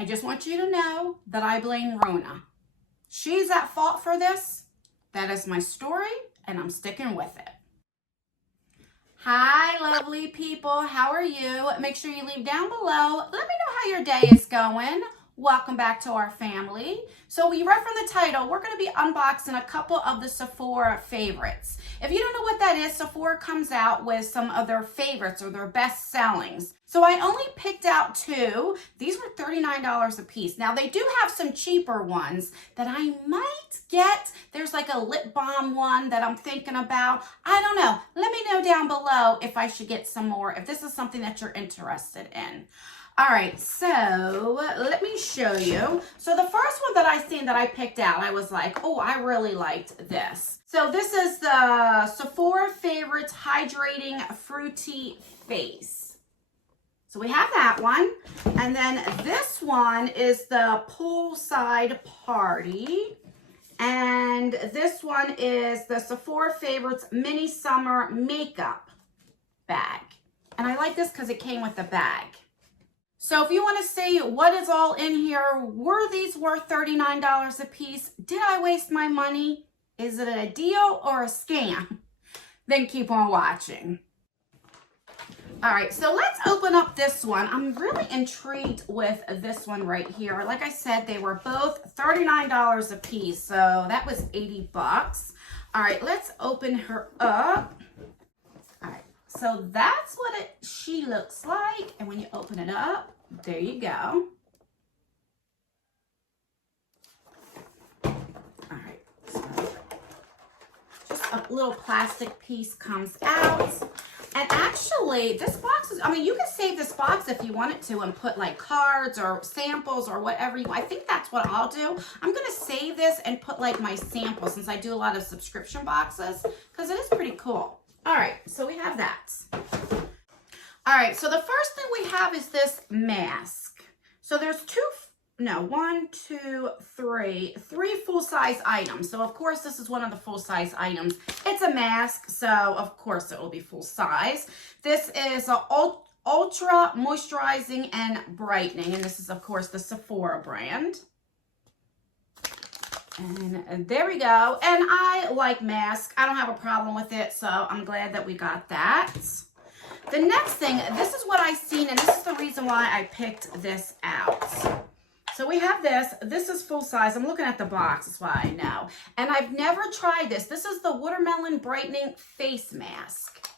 I just want you to know that I blame Rona. She's at fault for this. That is my story, and I'm sticking with it. Hi, lovely people. How are you? Make sure you leave down below. Let me know how your day is going. Welcome back to our family. So you read from the title, we're going to be unboxing a couple of the Sephora favorites. If you don't know what that is, Sephora comes out with some of their favorites or their best sellings. So I only picked out two. These were $39 a piece. Now they do have some cheaper ones that I might get. There's like a lip balm one that I'm thinking about. I don't know. Let me know down below if I should get some more, if this is something that you're interested in. All right, so let me show you. So the first one that I seen that I picked out, I was like, oh, I really liked this. So this is the Sephora Favorites Hydrating Fruity Face. So we have that one. And then this one is the Poolside Party. And this one is the Sephora Favorites Mini Summer Makeup Bag. And I like this because it came with the bag. So if you want to see what is all in here, were these worth $39 a piece? Did I waste my money? Is it a deal or a scam? Then keep on watching. All right, so let's open up this one. I'm really intrigued with this one right here. Like I said, they were both $39 a piece, so that was 80 bucks. All right, let's open her up. All right, so that's what she looks like. And when you open it up, there you go. All right, so just a little plastic piece comes out. And actually, this box is, I mean, you can save this box if you wanted to and put like cards or samples or whatever you, I think that's what I'll do. I'm going to save this and put like my samples since I do a lot of subscription boxes because it is pretty cool. All right, so we have that. All right, so the first thing we have is this mask. So there's three full-size items. So of course, this is one of the full-size items. It's a mask, so of course it will be full-size. This is an ultra moisturizing and brightening, and this is of course the Sephora brand. And there we go. And I like masks. I don't have a problem with it, so I'm glad that we got that. The next thing, this is what I seen, and this is the reason why I picked this out. So we have this. This is full size. I'm looking at the box. That's why I know. And I've never tried this. This is the Watermelon Brightening Face Mask.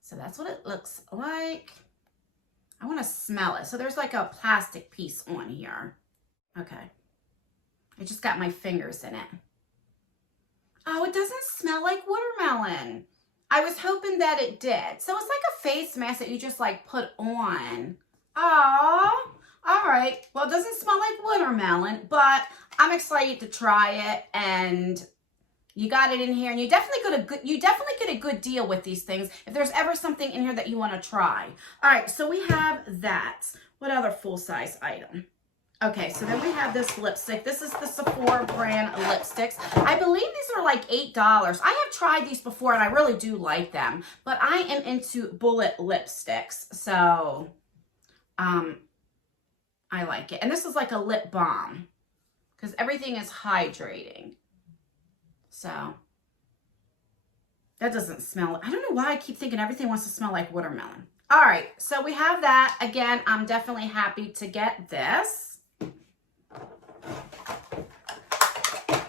So that's what it looks like. I want to smell it. So there's like a plastic piece on here. Okay. I just got my fingers in it. Oh, it doesn't smell like watermelon. I was hoping that it did. So it's like a face mask that you just like put on. Oh, all right. Well, it doesn't smell like watermelon, but I'm excited to try it. And you got it in here, and you definitely get a good deal with these things if there's ever something in here that you want to try. All right, so we have that. What other full-size item? Okay, so then we have this lipstick. This is the Sephora brand lipsticks. I believe these are like $8. I have tried these before and I really do like them, but I am into bullet lipsticks, so I like it. And this is like a lip balm because everything is hydrating. So that doesn't smell. I don't know why I keep thinking everything wants to smell like watermelon. All right, so we have that. Again, I'm definitely happy to get this.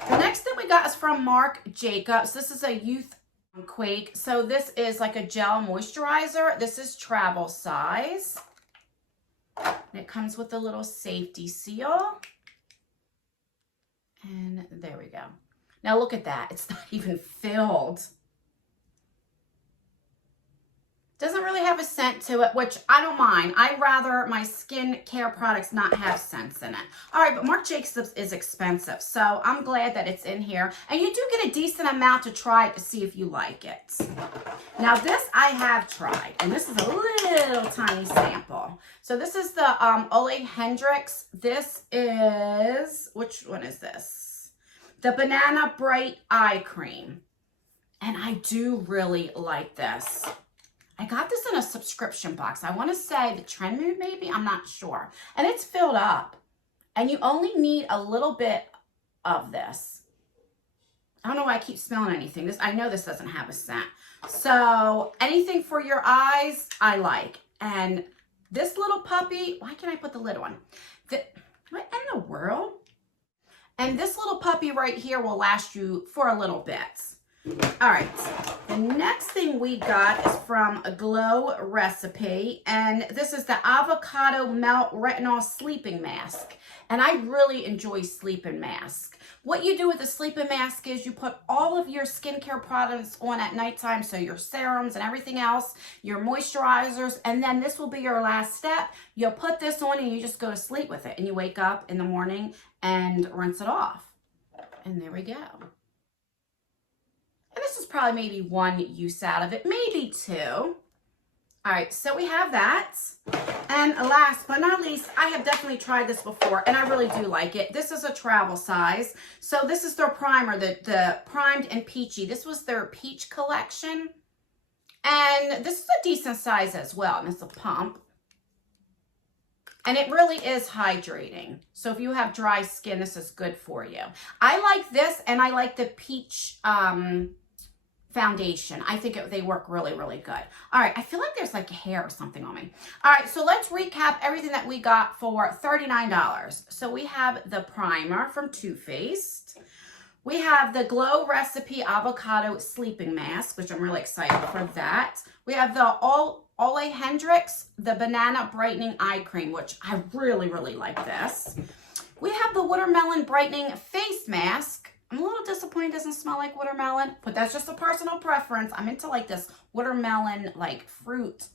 The next thing we got is from Marc Jacobs. This is a Youth Quake. So this is like a gel moisturizer. This is travel size. And it comes with a little safety seal. And there we go. Now look at that. It's not even filled. Doesn't really have a scent to it, which I don't mind. I'd rather my skin care products not have scents in it. All right, but Marc Jacobs is expensive, so I'm glad that it's in here. And you do get a decent amount to try to see if you like it. Now this I have tried, and this is a little tiny sample. So this is the Ole Hendrix. This is, which one is this? The Banana Bright Eye Cream. And I do really like this. I got this in a subscription box. I want to say the Trend Mood maybe, I'm not sure. And it's filled up. And you only need a little bit of this. I don't know why I keep smelling anything. I know this doesn't have a scent. So anything for your eyes, I like. And this little puppy, why can't I put the lid on? What in the world? And this little puppy right here will last you for a little bit. All right, the next thing we got is from a Glow Recipe, and this is the Avocado Melt Retinol Sleeping Mask. And I really enjoy sleeping mask. What you do with the sleeping mask is you put all of your skincare products on at nighttime, so your serums and everything else, your moisturizers, and then this will be your last step. You'll put this on and you just go to sleep with it, and you wake up in the morning and rinse it off. And there we go. And this is probably maybe one use out of it, maybe two. All right, so we have that. And last but not least, I have definitely tried this before, and I really do like it. This is a travel size. So this is their primer, the Primed and Peachy. This was their peach collection. And this is a decent size as well, and it's a pump. And it really is hydrating. So if you have dry skin, this is good for you. I like this, and I like the peach foundation. I think they work really, really good. All right, I feel like there's like hair or something on me. All right, so let's recap everything that we got for $39. So we have the primer from Too Faced. We have the Glow Recipe Avocado Sleeping Mask, which I'm really excited for that. We have the Ole Hendrix, the Banana Brightening Eye Cream, which I really, really like this. We have the Watermelon Brightening Face Mask. I'm a little disappointed it doesn't smell like watermelon, but that's just a personal preference. I'm into like this watermelon, like fruit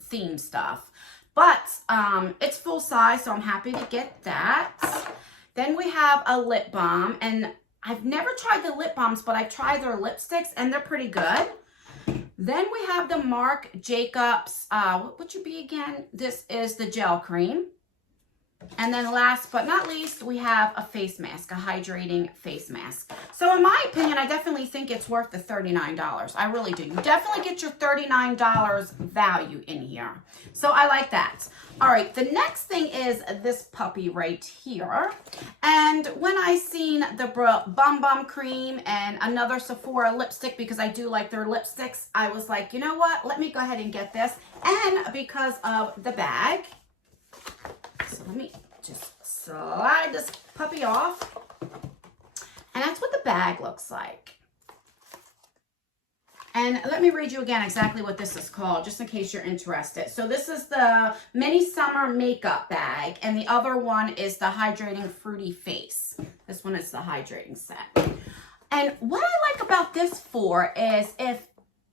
theme stuff. But it's full size, so I'm happy to get that. Then we have a lip balm, and I've never tried the lip balms, but I've tried their lipsticks, and they're pretty good. Then we have the Marc Jacobs, what would you be again? This is the gel cream. And then last but not least, we have a face mask, a hydrating face mask. So in my opinion, I definitely think it's worth the $39. I really do. You definitely get your $39 value in here. So I like that. All right, the next thing is this puppy right here. And when I seen the Bum Bum Cream and another Sephora lipstick, because I do like their lipsticks, I was like, you know what? Let me go ahead and get this. And because of the bag, so let me just slide this puppy off. And that's what the bag looks like. And let me read you again exactly what this is called, just in case you're interested. So this is the Mini Summer Makeup Bag, and the other one is the Hydrating Fruity Face. This one is the hydrating set. And what I like about this for is if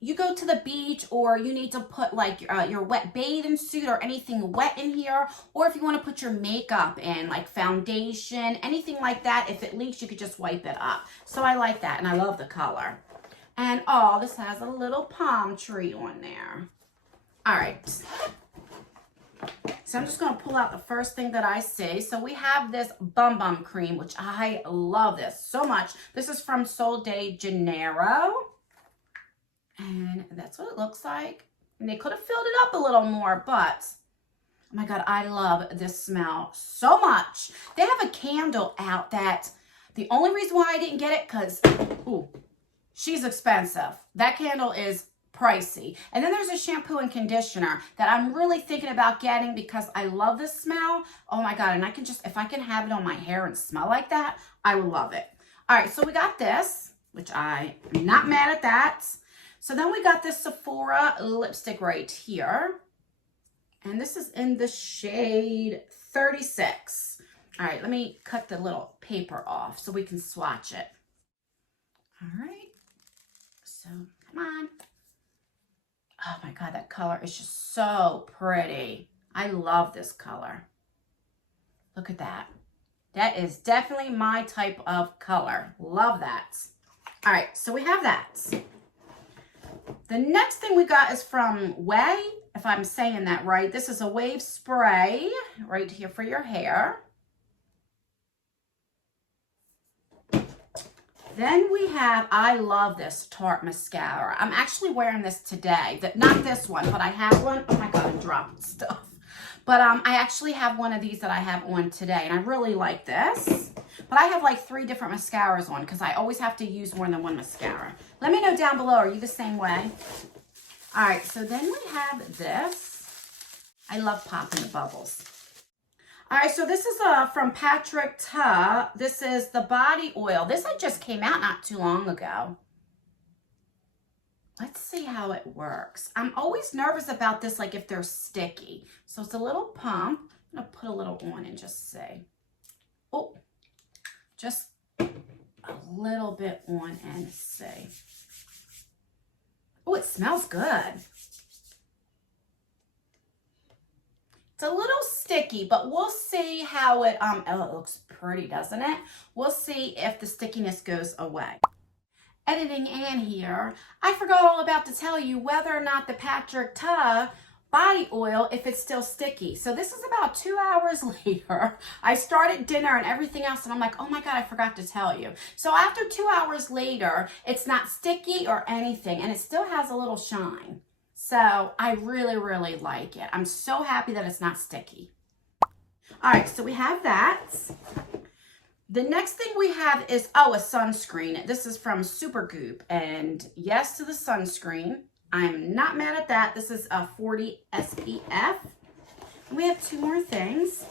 you go to the beach, or you need to put like your wet bathing suit or anything wet in here, or if you want to put your makeup in, like foundation, anything like that, if it leaks, you could just wipe it up. So I like that, and I love the color. And oh, this has a little palm tree on there. All right. So I'm just going to pull out the first thing that I see. So we have this Bum Bum Cream, which I love this so much. This is from Sol de Janeiro. And that's what it looks like. And they could have filled it up a little more, but oh my God, I love this smell so much. They have a candle out that the only reason why I didn't get it, because, ooh, she's expensive. That candle is pricey. And then there's a shampoo and conditioner that I'm really thinking about getting because I love this smell. Oh my God, and I can just, if I can have it on my hair and smell like that, I would love it. All right, so we got this, which I am not mad at that. So then we got this Sephora lipstick right here. And this is in the shade 36. All right, let me cut the little paper off so we can swatch it. All right. So, come on. Oh my God, that color is just so pretty. I love this color. Look at that. That is definitely my type of color. Love that. All right, so we have that. The next thing we got is from Way, if I'm saying that right. This is a wave spray right here for your hair. Then we have, I love this Tarte mascara. I'm actually wearing this today. Not this one, but I have one. Oh my God, I'm dropping stuff. But I actually have one of these that I have on today, and I really like this. But I have like 3 different mascaras on because I always have to use more than one mascara. Let me know down below, are you the same way? All right, so then we have this. I love popping the bubbles. All right, so this is from Patrick Ta. This is the body oil. This just came out not too long ago. Let's see how it works. I'm always nervous about this, like if they're sticky. So it's a little pump. I'm gonna put a little on and just see. Oh, just a little bit on and see. Oh, it smells good. It's a little sticky, but we'll see how it, oh, it looks pretty, doesn't it? We'll see if the stickiness goes away. Editing Ann here. I forgot all about to tell you whether or not the Patrick Ta body oil, if it's still sticky. So this is about 2 hours later. I started dinner and everything else, and I'm like, oh my God, I forgot to tell you. So after 2 hours later, it's not sticky or anything, and it still has a little shine. So I really, really like it. I'm so happy that it's not sticky. All right, so we have that. The next thing we have is, a sunscreen. This is from Supergoop, and yes to the sunscreen. I'm not mad at that. This is a 40 SPF. And we have 2 more things.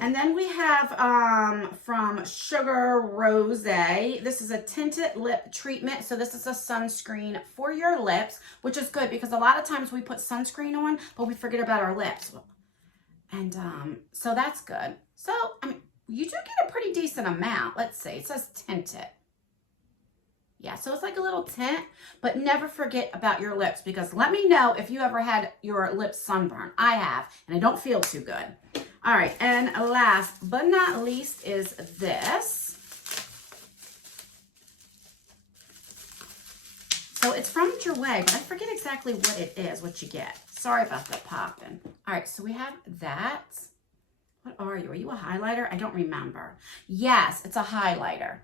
And then we have from Sugar Rose. This is a tinted lip treatment. So this is a sunscreen for your lips, which is good because a lot of times we put sunscreen on, but we forget about our lips. And so that's good. So, I mean, you do get a pretty decent amount. Let's see. It says tinted. Yeah, so it's like a little tint, but never forget about your lips because let me know if you ever had your lips sunburned. I have, and I don't feel too good. All right, and last but not least is this. So it's from Jouer, but I forget exactly what it is, what you get. Sorry about the popping. All right, so we have that. What are you? Are you a highlighter? I don't remember. Yes, it's a highlighter.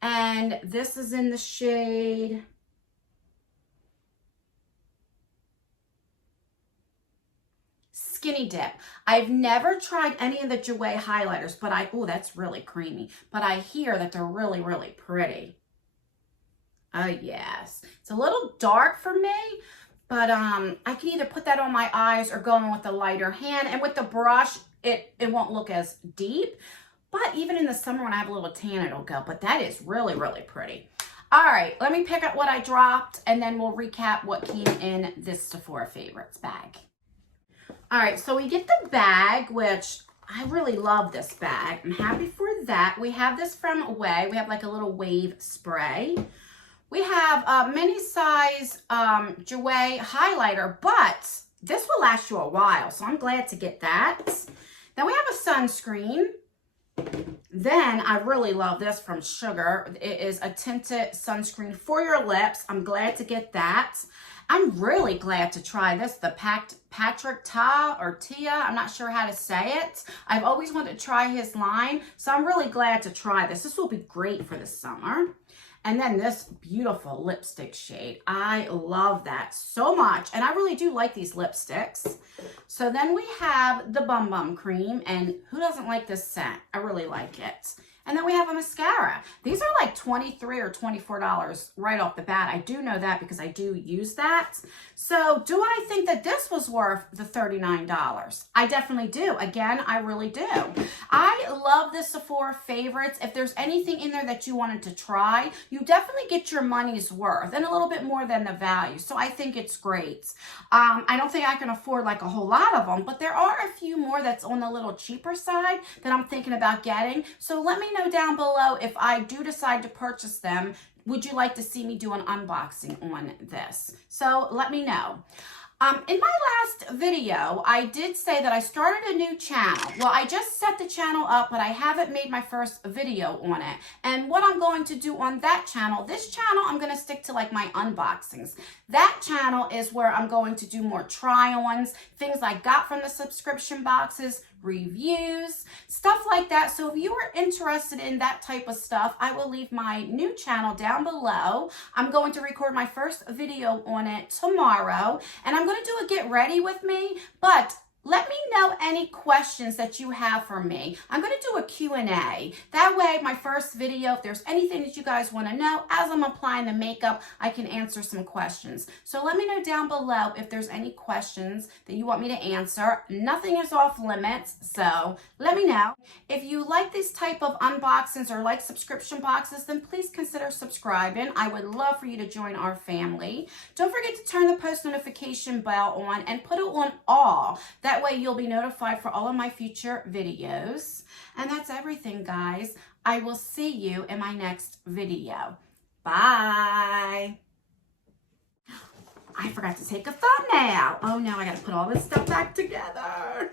And this is in the shade Skinny Dip. I've never tried any of the Jouer highlighters, but oh, that's really creamy. But I hear that they're really, really pretty. Oh, yes. It's a little dark for me, but I can either put that on my eyes or go in with a lighter hand. And with the brush, it won't look as deep. But even in the summer when I have a little tan, it'll go. But that is really, really pretty. All right, let me pick up what I dropped, and then we'll recap what came in this Sephora Favorites bag. All right, so we get the bag, which I really love this bag. I'm happy for that. We have this from Away. We have like a little wave spray. We have a mini size Jouer highlighter, but this will last you a while, so I'm glad to get that. Then we have a sunscreen. Then I really love this from Sugar. It is a tinted sunscreen for your lips. I'm glad to get that. I'm really glad to try this, the Patrick Ta or Tia. I'm not sure how to say it. I've always wanted to try his line, so I'm really glad to try this. This will be great for the summer. And then this beautiful lipstick shade. I love that so much. And I really do like these lipsticks. So then we have the Bum Bum Cream. And who doesn't like this scent? I really like it. And then we have a mascara. These are like $23 or $24 right off the bat. I do know that because I do use that. So do I think that this was worth the $39? I definitely do. Again, I really do. I love the Sephora Favorites. If there's anything in there that you wanted to try, you definitely get your money's worth and a little bit more than the value. So I think it's great. I don't think I can afford like a whole lot of them, but there are a few more that's on the little cheaper side that I'm thinking about getting. So let me know down below if I do decide to purchase them. Would you like to see me do an unboxing on this? So let me know. In my last video, I did say that I started a new channel. Well, I just set the channel up, but I haven't made my first video on it. And what I'm going to do on that channel, this channel, I'm going to stick to like my unboxings. That channel is where I'm going to do more try-ons, things I got from the subscription boxes, reviews, stuff like that. So if you are interested in that type of stuff, I will leave my new channel down below. I'm going to record my first video on it tomorrow, and I'm going to do a get ready with me, but let me know any questions that you have for me. I'm going to do a Q&A. That way, my first video, if there's anything that you guys want to know, as I'm applying the makeup, I can answer some questions. So let me know down below if there's any questions that you want me to answer. Nothing is off limits, so let me know. If you like this type of unboxings or like subscription boxes, then please consider subscribing. I would love for you to join our family. Don't forget to turn the post notification bell on and put it on all. That way you'll be notified for all of my future videos. And that's everything, guys. I will see you in my next video. Bye. I forgot to take a thumbnail. Oh no, I gotta put all this stuff back together.